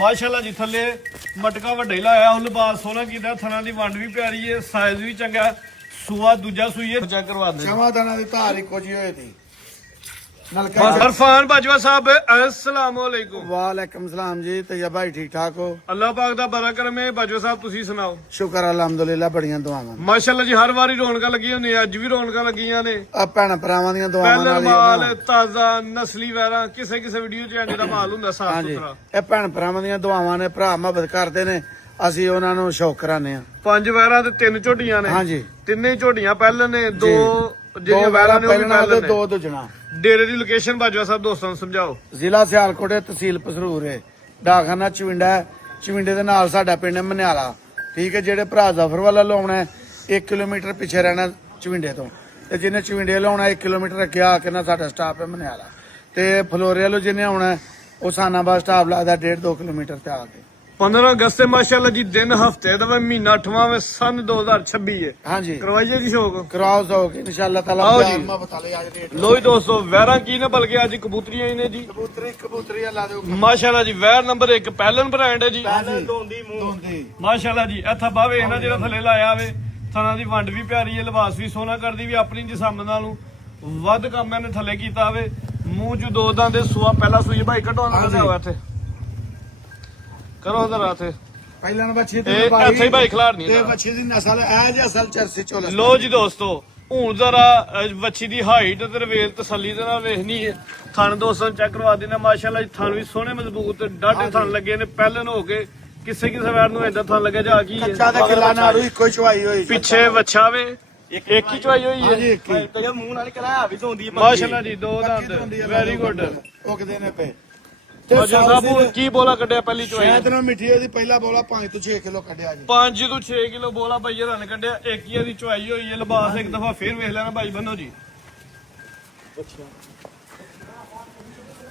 ਮਾਸ਼ਾਅੱਲਾ ਜੀ ਥੱਲੇ ਮਟਕਾ ਵੱਡਾ ਹੀ ਲਾਇਆ ਉਹ ਲਿਬਾਸ ਸੋਹਣਾ ਕੀਤਾ ਥਣਾ ਦੀ ਵੰਡ ਵੀ ਪਿਆਰੀ ਹੈ ਸਾਈਜ਼ ਵੀ ਚੰਗਾ ਸੂਆ ਦੂਜਾ ਸੂਈ ਹੈ ਚੈੱਕ ਕਰਵਾ ਦੇ ਚਵਾ ਦਾਣਾ ਦੀ ਧਾਰ ਇੱਕੋ ਜੀ ਹੋਏ ਤੀ अरफान बाजवा साहब अस्सलाम वालेकुम। वालेकुम सलाम जी तैयब भाई ठीक ठाक हो अल्लाह पाक दा बड़ा करम है बाजवा साहब तुसी सुनाओ शुक्र अल्हम्दुलिल्लाह बड़ियां दुआवां माशाअल्लाह जी हर वारी रौनकां लगी हुंदी अज भी रौनकां लगियां ने आ भैन भरावां ਦੀਆਂ ਦੁਆਵਾਂ पहले ਨਾਲ माल ताजा नस्ली वैरा किसे किसे वीडियो च इंज दा माल हुंदा साफ ਹਾਂਜੀ सुथरा ਇਹ ਭੈਣ ਭਰਾਵਾਂ ਦੀਆਂ ਦੁਆਵਾਂ ਨੇ ਭਰਾ ਮੁਹੱਬਤ ਕਰਦੇ ਨੇ ਅਸੀਂ ਉਹਨਾਂ ਨੂੰ ਸ਼ੌਕ ਕਰਾਨੇ ਆ ਪੰਜ ਵੈਰਾ ਤੇ ਤਿੰਨ ਝੋਟੀਆਂ ਨੇ ਹਾਂਜੀ ਤਿੰਨੇ ਝੋਟੀਆਂ ਪਹਿਲਾਂ ਨੇ ਦੋ ਦੋ ਜਿਹੜੀਆਂ ਵੈਰਾ ਨੇ ਉਹ ਵੀ ਪਹਿਲਾਂ ਪਹਿਲਾਂ ਤੇ ਨੇ ਦੋ ਦੁਜਣਾ ਡੇਰੇ ਦੀ ਲੋਕੇਸ਼ਨ ਬਾਜਵਾ ਸਾਹਿਬ ਦੋਸਤਾਂ ਨੂੰ ਸਮਝਾਓ ਜ਼ਿਲ੍ਹਾ ਸਿਆਲਕੋਟ ਹੈ, ਤਹਿਸੀਲ ਪਸਰੂਰ ਹੈ, ਡਾਕਖਾਨਾ ਚਵਿੰਡਾ ਹੈ। ਚਵਿੰਡੇ ਦੇ ਨਾਲ ਸਾਡਾ ਪਿੰਡ ਹੈ ਮਨਿਆਲਾ। ਠੀਕ ਹੈ, ਜਿਹੜੇ ਭਰਾ ਜ਼ਫਰ ਵਾਲਾ ਲਾਉਣਾ 1 ਕਿਲੋਮੀਟਰ ਪਿੱਛੇ ਰਹਿਣਾ ਚਵਿੰਡੇ ਤੋਂ, ਤੇ ਜਿਹਨੇ ਚਵਿੰਡੇ ਲਾਉਣਾ 1 ਕਿਲੋਮੀਟਰ ਅੱਗੇ ਆ ਕੇ ਨਾ ਸਾਡਾ ਸਟਾਪ ਹੈ ਮਨਿਆਲਾ। ਤੇ ਫਲੋਰੇ ਵਾਲੋ ਜਿਹਨੇ ਆਉਣਾ ਉਹ ਸਾਨਾਬਾਦ ਸਟਾਪ ਲੱਗਦਾ 1.5-2 ਕਿਲੋਮੀਟਰ ਤੇ ਆ ਕੇ 15 ਅਗਸਤ ਮਾਸ਼ਾਅੱਲਾ ਜੀ ਦਿਨ ਹਫਤੇ ਦਾ ਮਹੀਨਾ 8ਵਾਂ ਵੇ ਸਨ 2026 ਹੈ ਹਾਂਜੀ ਕਰਵਾਈਏ ਜੀ ਸ਼ੌਕ ਕਰਾਓ ਸੌਕ ਇਨਸ਼ਾਅੱਲਾ ਤਾਲਾ ਆਓ ਜੀ। ਮੈਂ ਬਤਾ ਲਈ ਅੱਜ ਰੇਟ ਲੋ ਜੀ ਦੋਸਤੋ ਵੈਰਾਂ ਕੀ ਨੇ ਬਲਕਿ ਅੱਜ ਕਬੂਤਰੀਆਂ ਹੀ ਨੇ ਜੀ ਕਬੂਤਰੀ ਲਾ ਦਿਓ ਮਾਸ਼ਾਅੱਲਾ ਜੀ ਵੈਰ ਨੰਬਰ 1 ਪਹਿਲਨ ਬ੍ਰਾਂਡ ਹੈ ਜੀ ਦੋਂਦੀ ਮਾਸ਼ਾਅੱਲਾ ਜੀ ਇੱਥਾ ਬਾਵੇ ਇਹਨਾਂ ਜਿਹੜਾ ਥੱਲੇ ਲਾਇਆ ਵੇ ਥਣਾ ਦੀ ਵੰਡ ਵੀ ਪਿਆਰੀ ਹੈ ਲਿਬਾਸ ਵੀ ਸੋਹਣਾ ਕਰਦੀ ਵੀ ਆਪਣੀ ਜਿਸਮ ਨਾਲੋਂ ਵੱਧ ਕੰਮ ਇਹਨੇ ਥੱਲੇ ਕੀਤਾ ਵੇ ਮੂੰਹ ਚ ਦੋ ਦੰਦ ਸੂਆ ਪਹਿਲਾ ਸੂਈ ਭਾਈ ਕਟਵਾਉਣਾ ਕਿਹਾ ਹੋਇਆ ਇੱਥੇ ਕਰੋ ਜ਼ਰਾ ਇੱਥੇ ਪਹਿਲਾਂ ਬੱਚੀ ਤੇ ਇੱਥੇ ਹੀ ਭਾਈ ਖਿਲਾਰਨੀ ਤੇ ਬੱਚੀ ਦੀ ਨਸਲ ਐ ਜੇ ਅਸਲ ਚਰਸੀ ਚੋਲਾ ਲੋ ਜੀ ਦੋਸਤੋ ਹੁਣ ਜ਼ਰਾ ਵੱਛੀ ਦੀ ਹਾਈਟ ਤੇ ਰਵੇਲ ਤਸੱਲੀ ਦੇ ਨਾਲ ਵੇਖਣੀ ਹੈ ਥਣ ਦੋਸਤਾਂ ਚੈੱਕ ਕਰਵਾ ਦੇਣਾ ਮਾਸ਼ਾਅੱਲਾ ਜੀ ਥਣ ਵੀ ਸੋਹਣੇ ਮਜ਼ਬੂਤ ਡਾਢੇ ਥਣ ਲੱਗੇ ਨੇ ਪਹਿਲਨ ਹੋ ਕੇ ਕਿਸੇ ਵੈਰ ਨੂੰ ਏਦਾਂ ਥਣ ਲੱਗਿਆ ਜਾ ਕੀ ਕੱਚਾ ਦੇ ਕਿਲਾ ਨਾੜੂ ਇੱਕੋ ਹੀ ਚਵਾਈ ਹੋਈ ਪਿੱਛੇ ਵੱਛਾ ਵੇ ਇੱਕ ਹੀ ਚਵਾਈ ਹੋਈ ਹੈ ਹਾਂਜੀ ਇੱਕ ਹੀ ਤੇ ਮੂੰਹ ਨਾਲ ਕਰਾਇਆ ਵੀ ਧੋਂਦੀ ਹੈ ਮਾਸ਼ਾਅੱਲਾ ਜੀ ਦੋ ਦੰਦ ਵੈਰੀ ਗੁੱਡ ਉਗਦੇ ਨੇ ਪਏ ਅਜਾ ਸਾਹਿਬ ਕੀ ਬੋਲਾ ਕੱਢਿਆ ਪਹਿਲੀ ਚਵਾਈ ਸ਼ਾਇਦ ਨਾ ਮਿੱਠੀ ਉਹਦੀ ਪਹਿਲਾ ਬੋਲਾ 5 ਤੋਂ 6 ਕਿਲੋ ਕੱਢਿਆ ਜੀ 5 ਤੋਂ 6 ਕਿਲੋ ਬੋਲਾ ਭਾਈ ਰਨ ਕੱਢਿਆ ਇੱਕ ਹੀ ਇਹਦੀ ਚਵਾਈ ਹੋਈ ਹੈ ਲਿਬਾਸ ਇੱਕ ਦਫਾ ਫੇਰ ਵੇਖ ਲੈਣਾ ਭਾਈ ਬੰਨੋ ਜੀ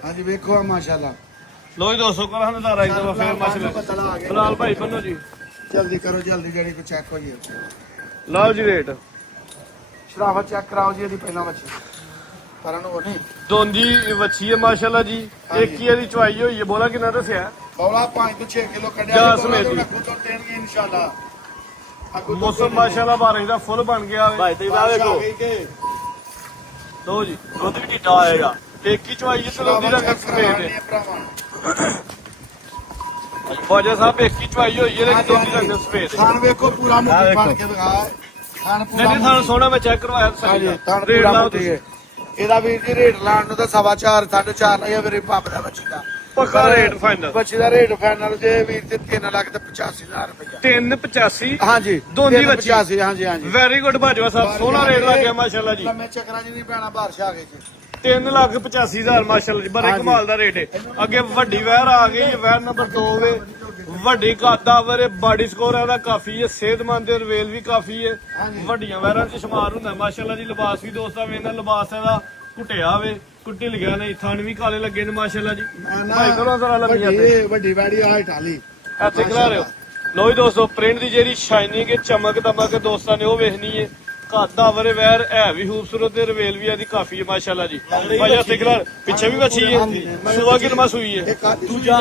ਹਾਂਜੀ ਵੇਖੋ ਆ ਮਾਸ਼ਾਅੱਲਾ ਲੋ ਜੀ ਦੋਸਤੋ ਕਰਾਂ ਨਜ਼ਾਰਾ ਇੱਕ ਦਫਾ ਫੇਰ ਮਾਸ਼ਾਅੱਲਾ ਫਿਲਹਾਲ ਭਾਈ ਬੰਨੋ ਜੀ ਜਲਦੀ ਕਰੋ ਜਲਦੀ ਜਿਹੜੀ ਕੋ ਚੈੱਕ ਹੋਈ ਲਓ ਜੀ ਰੇਟ ਸ਼ਰਾਫਤ ਚੈੱਕ ਕਰਾਓ ਜੀ ਇਹਦੀ ਪਹਿਲਾਂ ਬੱਚੀ ਕਰਨ ਉਹ ਨਹੀਂ ਦੋਂਦੀ ਵੱਛੀ ਹੈ ਮਾਸ਼ਾਅੱਲਾ ਜੀ ਇੱਕ ਹੀ ਇਹਦੀ ਚਵਾਈ ਹੋਈ ਹੈ ਬੋਲਾ ਕਿੰਨਾ ਦੱਸਿਆ ਬੋਲਾ 5 ਤੋਂ 6 ਕਿਲੋ ਕੱਢਿਆ ਜਾ ਜੀ, ਸਮੇਤ ਬੋਲਾ ਤੋਂ ਦੇਣਗੇ ਇਨਸ਼ਾਅੱਲਾ ਮੌਸਮ ਮਾਸ਼ਾਅੱਲਾ ਬਾਰਿਸ਼ ਦਾ ਫੁੱਲ ਬਣ ਗਿਆ ਵੇ ਭਾਈ ਤੇ ਬਾਵੇ ਕੋ ਲਓ ਜੀ ਦੁੱਧ ਵੀ ਢੀਟਾ ਆਏਗਾ ਇੱਕ ਹੀ ਚਵਾਈ ਹੈ ਤੇ ਦੋਂਦੀ ਦਾ ਸਫੇਦ ਹੈ ਬਾਜਾ ਸਾਹਿਬ ਇੱਕ ਹੀ ਚਵਾਈ ਹੋਈ ਹੈ ਤੇ ਦੋਂਦੀ ਦਾ ਸਫੇਦ ਹੈ ਖਾਨ ਵੇਖੋ ਪੂਰਾ ਮੁੱਠੀ ਫੜ ਕੇ ਦਿਖਾ ਖਾਨ ਪੂਰਾ ਨਹੀਂ ਤੁਹਾਨੂੰ ਸੋਹਣਾ ਮੈਂ ਚੈੱਕ ਕਰਵਾਇਆ ਹਾਂਜੀ ਸਹੀ ਖਾਨ ਰੇਟ ਪੂਰਾ ਲਾਓ ਮੁੱਠੀ ਤੁਸੀਂ ਹੈ ਇਹਦਾ ਵੀਰ ਜੀ ਰੇਟ ਲਾਣ ਨੂੰ ਤਾਂ 4.5 4.5 ਇਹ ਮੇਰੇ ਪਾਪ ਦਾ ਬੱਚੀ ਦਾ ਪੱਕਾ ਰੇਟ ਫਾਈਨਲ ਬੱਚੀ ਦਾ ਰੇਟ ਫਾਈਨਲ ਜੇ ਵੀਰ ਤੇ 3 ਲੱਖ ਤੇ 85000 ਰੁਪਇਆ 385 ਹਾਂਜੀ ਦੋਂਦੀ ਬੱਚੀ 85 ਹਾਂਜੀ ਹਾਂਜੀ ਵੈਰੀ ਗੁੱਡ ਬਾਜਵਾ ਸਾਹਿਬ ਸੋਹਣਾ ਰੇਟ ਲੱਗ ਗਿਆ ਮਾਸ਼ਾਅੱਲਾ ਜੀ ਲੰਮੇ ਚੱਕਰਾਂ ਜੀ ਨਹੀਂ ਪੈਣਾ ਬਾਰਿਸ਼ ਆ ਗਈ ਜੀ 3,85,000 ਮਾਸ਼ਾਅੱਲਾ ਜੀ ਬੜੇ ਕਮਾਲ ਦਾ ਰੇਟ ਹੈ ਅੱਗੇ ਵੱਡੀ ਵੈਰ ਆ ਗਈ ਹੈ ਵੈਰ ਨੰਬਰ 2 ਵੇ ਵੱਡੀ ਕਾਦਾ ਵਰੇ ਬਾਡੀ ਸਕੋਰ ਇਹਦਾ ਕਾਫੀ ਹੈ ਸਿਹਤਮੰਦ ਤੇ ਰਵੇਲ ਵੀ ਕਾਫੀ ਹੈ ਵੱਡੀਆਂ ਵੈਰਾਂ 'ਚ ਸ਼ੁਮਾਰ ਹੁੰਦਾ ਮਾਸ਼ਾਅੱਲਾ ਜੀ ਲਿਬਾਸ ਵੀ ਦੋਸਤਾਂ ਵੇਖਣਾ ਲਿਬਾਸ ਇਹਦਾ ਘੁੱਟਿਆ ਵੇ ਕੁੱਟੀ ਲਗਿਆ ਨੇ ਥਣ ਵੀ ਕਾਲੇ ਲੱਗੇ ਨੇ ਮਾਸ਼ਾਅੱਲਾ ਜੀ ਭਾਈ ਕਰੋ ਜ਼ਰਾ ਲੰਮੀਆਂ ਤੇ ਵੱਡੀ ਵੈੜੀ ਆ ਢਾਲੀ ਇੱਥੇ ਖਲਾ ਰਹੇ ਹੋ ਲੋ ਜੀ ਦੋਸਤੋ ਪ੍ਰਿੰਟ ਦੀ ਜਿਹੜੀ ਸ਼ਾਈਨਿੰਗ ਹੈ ਚਮਕ ਦਮਕ ਦੋਸਤਾਂ ਨੇ ਉਹ ਵੇਖਣੀ ਹੈ ਕਾਦਾ ਵਰੇ ਵੈਰ ਹੈ ਵੀ ਖੂਬਸੂਰਤ ਤੇ ਰਵੇਲ ਵੀ ਇਹਦੀ ਕਾਫੀ ਹੈ ਮਾਸ਼ਾਅੱਲਾ ਜੀ ਭਾਈ ਇੱਥੇ ਖਲਾ ਪਿੱਛੇ ਵੀ ਵੱਛੀ ਹੈ ਸੁਆ ਕਿਨਮਾ ਸੂਈ ਹੈ ਦੂਜਾ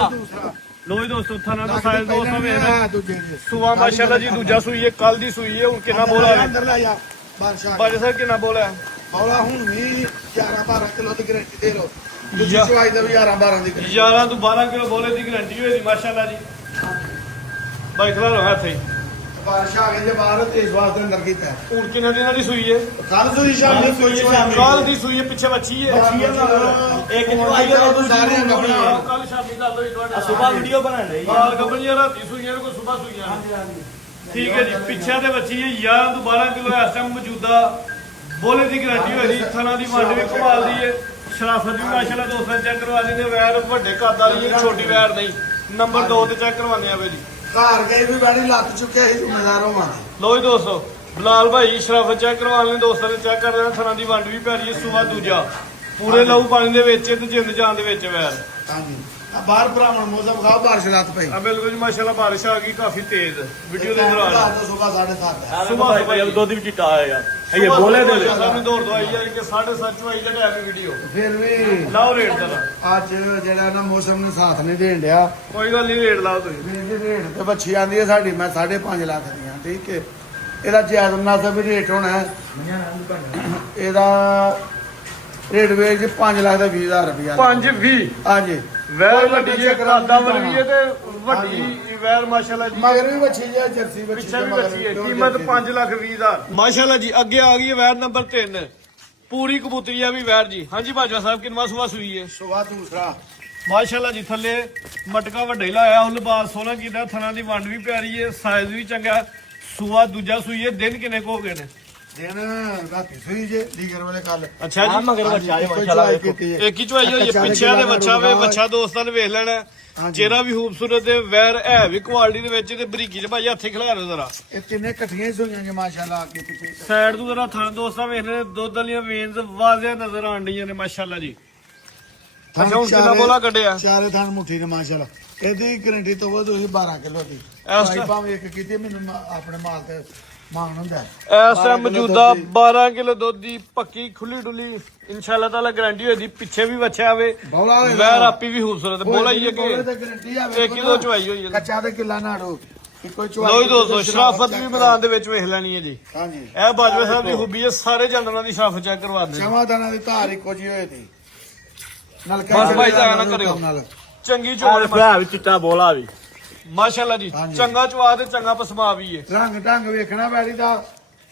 ਲੋ ਜੀ ਦੋਸਤੋ ਥਾਣਾ ਦਾ ਸਾਈਜ਼ ਦੋਸਤਾਂ ਵੇਖਣਾ ਦੂਜੇ ਜੀ ਸੁਆ ਮਾਸ਼ਾਅੱਲਾ ਜੀ ਦੂਜਾ ਸੂਈ ਹੈ ਕੱਲ ਦੀ ਸੂਈ ਹੈ ਹੁਣ ਕਿੰਨਾ ਬੋਲਾ ਹੈ ਅੰਦਰ ਲੈ ਜਾ ਬਾਰਿਸ਼ ਆ ਬਾਜਾ ਸਾਹਿਬ ਕਿੰਨਾ ਬੋਲਾ ਹੈ ਬੋਲਾ ਹੁਣ ਵੀ 11-12 ਕਿਲੋ ਦੀ ਗਰੰਟੀ ਦੇ ਲੋ ਦੂਜੀ ਚਵਾਈ ਦਾ ਵੀ 11-12 ਦੀ ਗਰੰਟੀ 11 ਤੋਂ 12 ਕਿਲੋ ਬੋਲੇ ਦੀ ਗਾਰੰਟੀ ਹੋਈ ਦੀ ਮਾਸ਼ਾਅੱਲਾ ਜੀ ਬਾਈ ਖਲਾ ਲੋ ਇੱਥੇ ਬਾਰਿਸ਼ ਆ ਗਈ ਜੇ ਬਾਹਰ ਤੇ ਇਸ ਵਾਰ ਦੇ ਅੰਦਰ ਕੀਤਾ ਹੁਣ ਕਿੰਨੇ ਦਿਨਾਂ ਦੀ ਸੂਈ ਹੈ ਕੱਲ ਸੂਈ ਸ਼ਾਮੀ ਕੋਈ ਚਵਾਈ ਕੱਲ ਦੀ ਸੂਈ ਹੈ ਪਿੱਛੇ ਬੱਚੀ ਹੈ ਇੱਕ ਜਵਾਈ ਦਾ ਦੁੱਧ ਸਾਰੀਆਂ ਗੱਭਣੀਆਂ ਕੱਲ ਸ਼ਾਮੀ ਦਾ ਲੋਈ ਤੁਹਾਡੇ ਸੁਬਾ ਵੀਡੀਓ ਬਣਾ ਲਈ ਕਾਲ ਗੱਬਣੀਆਂ ਰਾਤੀ ਸੂਈਆਂ ਕੋ ਸਵੇਰ ਸੂਈਆਂ ਠੀਕ ਹੈ ਜੀ ਪਿੱਛੇ ਤੇ ਬੱਚੀ ਹੈ 11 ਤੋਂ 12 ਕਿਲੋ ਇਸ ਟਾਈਮ ਮੌਜੂਦਾ ਬੋਲੇ ਦੀ ਗਾਰੰਟੀ ਹੋਈ ਦੀ ਥਣਾ ਦੀ ਵੰਡ ਵੀ ਕਮਾਲ ਦੀ ਹੈ ਸ਼ਰਾਫਤ ਵੀ ਮਾਸ਼ਾਅੱਲਾ ਦੋਸਤਾਂ ਚੈੱਕ ਕਰਵਾ ਦਿੰਦੇ ਵੈਰ ਵੱਡੇ ਕੱਦ ਵਾਲੀ ਹੈ ਛੋਟੀ ਵੈਰ ਨਹੀਂ ਨੰਬਰ 2 ਤੇ ਚੈੱਕ ਕਰਵਾਉਂਦੇ ਆ ਬਈ ਜੀ ਘਰ ਗਏ ਵੀ ਬੜੀ ਲੱਗ ਚੁੱਕਿਆ ਸੀ ਜ਼ਿੰਮੇਦਾਰ ਹੋਵਾਂਗੇ ਲੋ ਜੀ ਦੋਸਤੋ ਬਲਾਲ ਭਾਈ ਸ਼ਰਾਫਤ ਚੈੱਕ ਕਰਵਾ ਲੈਣ ਦੋਸਤਾਂ ਨੇ ਚੈੱਕ ਕਰ ਲੈਣਾ ਥਣਾ ਦੀ ਵੰਡ ਵੀ ਪਿਆਰੀ ਹੈ ਸੁਬਾ ਦੂਜਾ ਪੂਰੇ ਲਹੂ ਪਾਣੀ ਦੇ ਵਿੱਚ ਤੇ ਜਿੰਦ ਜਾਨ ਦੇ ਵਿੱਚ ਵੈਰ ਹਾਂਜੀ ਬਾਹਰ ਭਰਾਵਾਂ ਮੌਸਮ ਖਾਓ ਬਾਰਿਸ਼ ਰਾਤ ਪਈ ਆ ਬਿਲਕੁਲ ਜੀ ਮਾਸ਼ਾਅੱਲਾ ਬਾਰਿਸ਼ ਆ ਗਈ ਕਾਫੀ ਤੇਜ਼ ਵੀਡੀਓ ਦੇ ਦੌਰਾਨ ਸੁਬਾ 7:30 ਸੁਬਾਹ ਭਾਈ ਦੁੱਧ ਵੀ ਚਿੱਟਾ ਆਏਗਾ ਇਹ ਬੋਲੇ ਦੇ ਸਾਨੂੰ ਦੌੜ ਦਵਾਈ ਆ ਕਿ 7:30 ਵਜੇ ਦਾ ਟਾਈਮ ਵੀਡੀਓ ਫਿਰ ਵੀ ਲਾਓ ਰੇਟ ਦਾ ਅੱਜ ਜਿਹੜਾ ਨਾ ਮੌਸਮ ਨੇ ਸਾਥ ਨਹੀਂ ਦੇਣ ਡਿਆ ਕੋਈ ਗੱਲ ਨਹੀਂ ਰੇਟ ਲਾਓ ਤੁਸੀਂ ਮੇਰੇ ਰੇਟ ਤੇ ਬੱਚੀ ਆਂਦੀ ਹੈ ਸਾਡੀ ਮੈਂ 5.5 ਲੱਖ ਦੀਆਂ ਠੀਕ ਹੈ ਇਹਦਾ ਜਾਇਜ਼ ਮੁਨਾਸਬ ਵੀ ਰੇਟ ਹੋਣਾ ਹੈ ਇਹਦਾ ਰੇਟ ਵੇਚ 5 ਲੱਖ ਦਾ 20,000 ਰੁਪਇਆ 5:20 ਹਾਂਜੀ ਵੈਰ ਵੱਡੀ ਜੇ ਕਰਾਦਾ ਵਰਗੀ ਹੈ ਤੇ ਵੱਡੀ ਵੈਰ ਮਾਸ਼ਾਅੱਲਾ ਜੀ ਮਗਰ ਵੀ ਬੱਚੀ ਜੇ ਜਰਸੀ ਬੱਚੀ ਪਿੱਛੇ ਵੀ ਬੱਚੀ ਹੈ ਕੀਮਤ 5,20,000 ਮਾਸ਼ਾਅੱਲਾ ਜੀ ਅੱਗੇ ਆ ਗਈ ਹੈ ਵੈਰ ਨੰਬਰ 3 ਪੂਰੀ ਕਬੂਤਰੀ ਆ ਵੀ ਵੈਰ ਜੀ ਹਾਂਜੀ ਬਾਜਵਾ ਸਾਹਿਬ ਕਿੰਨਾ ਸੁਬਾ ਸੂਈ ਹੈ ਸੁਬਾ ਦੂਸਰਾ ਮਾਸ਼ਾਅੱਲਾ ਜੀ ਥੱਲੇ ਮਟਕਾ ਵੱਡਾ ਹੀ ਲਾਇਆ ਉਹ ਲਿਬਾਸ ਸੋਹਣਾ ਕੀਤਾ ਥਣਾ ਦੀ ਵੰਡ ਵੀ ਪਿਆਰੀ ਹੈ ਸਾਈਜ਼ ਵੀ ਚੰਗਾ ਸੂਆ ਦੂਜਾ ਸੂਈ ਹੈ ਦਿਨ ਕਿੰਨੇ ਕੁ ਹੋ ਗਏ ਨੇ ਦਿਨ ਰਾਤੀ ਸੂਈ ਜੇ ਲੀਗਰ ਵਾਲੇ ਕੱਲ ਅੱਛਾ ਜੀ ਮਗਰ ਬੱਚਾ ਹੈ ਮਾਸ਼ਾਅੱਲਾ ਵੇਖੋ ਇੱਕ ਹੀ ਚਵਾਈ ਹੋਈ ਹੈ ਪਿੱਛੇ ਦੇ ਬੱਚਾ ਵੇ ਬੱਚਾ ਦੋਸਤਾਂ ਨੇ ਵੇਖ ਲੈਣਾ ਚਿਹਰਾ ਵੀ ਖੂਬਸੂਰਤ ਤੇ ਵੈਰ ਹੈ ਵੀ ਕੁਆਲਿਟੀ ਦੇ ਵਿੱਚ ਤੇ ਬਰੀਕੀ ਚ ਭਾਈ ਹੱਥੇ ਖਿਲਾ ਰਹੇ ਜ਼ਰਾ ਇਹ ਤਿੰਨੇ ਇਕੱਠੀਆਂ ਹੀ ਸੂਈਆਂ ਜੇ ਮਾਸ਼ਾਅੱਲਾ ਅੱਗੇ ਪਿੱਛੇ ਸਾਈਡ ਤੋਂ ਜ਼ਰਾ ਥਣ ਦੋਸਤਾਂ ਵੇਖ ਲੈ ਦੁੱਧ ਵਾਲੀਆਂ ਵੇਨਸ ਵਾਜ਼ਿਆ ਨਜ਼ਰ ਆਣ ਡੀਆਂ ਨੇ ਮਾਸ਼ਾਅੱਲਾ ਜੀ ਅੱਛਾ ਹੁਣ ਕਿੰਨਾ ਬੋਲਾ ਕੱਢਿਆ ਚਾਰੇ ਥਣ ਮੁੱਠੀ ਨੇ ਮਾਸ਼ਾਅੱਲਾ ਇਹਦੀ ਗਰੰਟੀ ਤੋਂ ਵੱਧ ਹੋਈ 12 ਕਿਲੋ ਦੀ ਇਸ ਭਾਈ ਭਾਵੇਂ ਇੱਕ ਕੀਤੀ ਮੈਨੂੰ ਆਪਣੇ ਮਾਲ ਤੇ ਮਾਣ ਹੁੰਦਾ ਇਸ ਟਾਈਮ ਮੌਜੂਦਾ 12 ਕਿਲੋ ਦੁੱਧ ਦੀ ਪੱਕੀ ਖੁੱਲੀ ਡੁੱਲੀ ਇਨਸ਼ਾਅੱਲਾ ਤਾਲਾ ਗਾਰੰਟੀ ਹੋਈ ਦੀ ਪਿੱਛੇ ਵੀ ਬੱਚਾ ਆਵੇ ਬੌਲਾ ਹੋਏਗਾ। ਵੈਰ ਆਪੀ ਵੀ ਖੂਬਸੂਰਤ ਬੋਲਾ ਹੀ ਅੱਗੇ ਗਰੰਟੀ ਆ 1 ਕਿਲੋ ਚਵਾਈ ਹੋਈ ਹੈ ਕੱਚਾ ਤੇ ਕਿੱਲਾ ਨਾੜੋ ਇੱਕੋ ਚੁਆਈ ਲੋ ਜੀ ਦੋਸਤੋ ਸ਼ਰਾਫਤ ਵੀ ਮੈਦਾਨ ਦੇ ਵਿੱਚ ਵੇਖ ਲੈਣੀ ਹੈ ਜੀ ਹਾਂਜੀ ਇਹ ਬਾਜਵੇ ਸਾਹਿਬ ਦੀ ਖੂਬੀ ਹੈ ਸਾਰੇ ਜਾਨਵਰਾਂ ਦੀ ਸ਼ਰਾਫਤ ਚੈੱਕ ਕਰਵਾ ਦੇ ਸ਼ਮਾਦਾਨਾਂ ਦੀ ਧਾਰ ਇੱਕੋ ਜੀ ਹੋਏ ਦੀ ਬਸ ਭਾਈ ਜਾਇਆ ਨਾ ਕਰਿਓ। ਚੰਗੀ ਚੋਣ ਭਰਾ ਵੀ ਚਿੱਟਾ ਬੋਲਾ ਵੀ ਮਾਸ਼ਾਅੱਲਾ ਜੀ ਹਾਂਜੀ। ਚੰਗਾ ਚਵਾ ਤੇ ਚੰਗਾ ਪਸਮਾ ਵੀ ਹੈ ਰੰਗ ਢੰਗ ਵੇਖਣਾ ਬੈੜੀ ਦਾ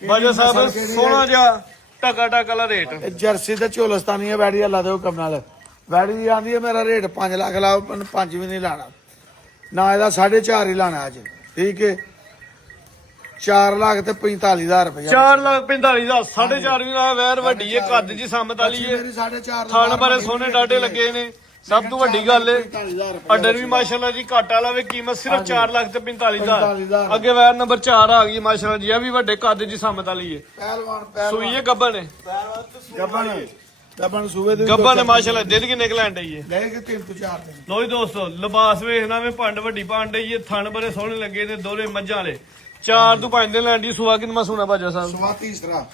ਬਾਜਵੇ ਸਾਹਿਬ ਸੋਹਣਾ ਜਿਹਾ ਟਕਾ ਟਕ ਵਾਲਾ ਰੇਟ ਇਹ ਜਰਸੀ ਤੇ ਝੋਲਸਤਾਨੀ ਹੈ ਬੈੜੀ ਅੱਲਾ ਦੇ ਹੁਕਮ ਨਾਲ ਬੈੜੀ ਆਂਦੀ ਹੈ ਮੇਰਾ ਰੇਟ 5 ਲੱਖ ਲਾਓ 5 ਵੀ ਨਹੀਂ ਲਾਣਾ ਨਾ ਇਹਦਾ 4.5 ਹੀ ਲਾਣਾ ਅੱਜ ਠੀਕ ਹੈ 4 ਲੱਖ ਤੇ 45,000 ਰੁਪਏ 4,45,000 4.5 ਵੀ ਨਾ ਵੈਰ ਵੱਡੀ ਹੈ ਕੱਦ ਜੀ ਸੰਮਤ ਵਾਲੀ ਹੈ ਮੇਰੀ 4.5 ਥਣ ਬਾਰੇ ਸੋਨੇ ਡਾਡੇ ਲੱਗੇ ਨੇ ਸਭ ਤੋਂ ਵੱਡੀ ਗੱਲ ਹੈ 45,000 ਰੁਪਏ ਅੱਡਰ ਵੀ ਮਾਸ਼ਾਅੱਲਾ ਜੀ ਘੱਟ ਵਾਲਾ ਵੇ ਕੀਮਤ ਸਿਰਫ 4 ਲੱਖ ਤੇ 45,000 45,000 ਅੱਗੇ ਵੈਰ ਨੰਬਰ 4 ਆ ਗਈ ਮਾਸ਼ਾਅੱਲਾ ਜੀ ਇਹ ਵੀ ਵੱਡੇ ਕੱਦ ਜੀ ਸੰਮਤ ਵਾਲੀ ਹੈ ਪਹਿਲਵਾਨ ਸੂਈ ਹੈ ਗੱਬਨ ਹੈ ਗੱਬਨ ਸੂਬੇ ਦੇ ਗੱਬਨ ਹੈ ਮਾਸ਼ਾਅੱਲਾ ਦਿਨ ਕਿੰਨੇ ਕੁ ਲੈਣ ਡਈ ਹੈ ਗਏ ਕਿ 3 ਤੋਂ 4 ਦਿਨ ਲੋ ਜੀ ਦੋਸਤੋ ਲਿਬਾਸ ਵੇਖਣਾ ਵੇ ਭੰਡ ਵੱਡੀ ਭੰਡ ਡਈ ਹੈ ਥਣ ਬੜੇ ਸੋਹਣੇ ਲੱਗੇ ਨੇ ਦੋਰੇ ਮੱਝਾਂ ਵਾਲੇ 4 ਤੋਂ 5 ਦਿਨ ਲੈਣ ਦੀ ਸੁਆ ਕਿੰਨਾ ਸੁਣਾ ਭਾਜਾ ਸਾਹਿਬ ਸੁਬਾ ਤੀਸਰਾ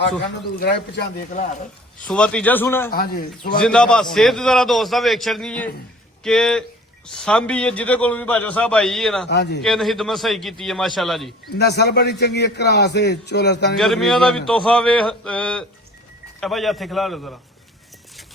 ਆਖਾਂ ਨੂੰ ਦੂਸਰਾ ਹੀ 95 ਖਲਾਰ ਸੁਆ ਤੀਜਾ ਸੁਣਾ ਹਾਂਜੀ ਸੁਬਾ ਜ਼ਿੰਦਾਬਾਦ ਸਿਹਤ ਜ਼ਰਾ ਦੋਸਤਾਂ ਵੇਖ ਛੜਨੀ ਹੈ ਕਿ ਸਾਂਭੀ ਹੈ ਜਿਹਦੇ ਕੋਲ ਵੀ ਭਾਜਾ ਸਾਹਿਬ ਆਈ ਹੈ ਨਾ ਹਾਂਜੀ। ਕਿ ਹਿਦਮਤ ਸਹੀ ਕੀਤੀ ਹੈ ਮਾਸ਼ਾਅੱਲਾ ਜੀ ਨਸਲ ਬੜੀ ਚੰਗੀ ਹੈ ਕਰਾਸ ਹੈ ਚੋਲਸਤਾਨੀ ਗਰਮੀਆਂ ਦਾ ਵੀ ਤੋਹਫਾ ਵੇ ਇਹ ਭਾਈ ਹੱਥੇ ਖਿਲਾ ਲਓ ਜ਼ਰਾ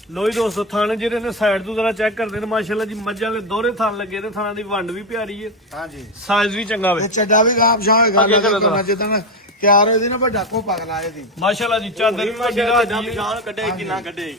ਲੋ ਜੀ ਦੋਸਤੋ ਥਾਣੇ ਜਿਹੜੇ ਨੇ ਸਾਈਡ ਤੋਂ ਜ਼ਰਾ ਚੈੱਕ ਕਰਦੇ ਨੇ ਮਾਸ਼ਾਅੱਲਾ ਜੀ ਮੱਝਾਂ ਵਾਲੇ ਦੋਹਰੇ ਥਣ ਲੱਗੇ ਨੇ ਥਾਣਾ ਦੀ ਵੰਡ ਵੀ ਪਿਆਰੀ ਹੈ ਹਾਂਜੀ ਸਾਈਜ਼ ਵੀ ਚੰਗਾ ਵੇ ਤੇ ਚੱਡਾ ਵੀ ਗਾਮ ਸ਼ਾਹ ਹੋਏਗਾ ਅੱਗੇ ਕਰੋ ਕਰਨਾ ਜਿੱਦਾਂ ਤਿਆਰ ਹੋਈ ਦੀ ਨਾ ਵੱਡਾ ਕੋ ਪਗਲਾ ਇਹਦੀ ਮਾਸ਼ਾਅੱਲਾ ਜੀ ਚਾਦਰ ਵੀ ਵੱਡੀ ਰਾਤ ਦੀ ਹੈ। ਜਾਨ ਕੱਢੇ ਕਿੰਨਾ ਕੱਢੇ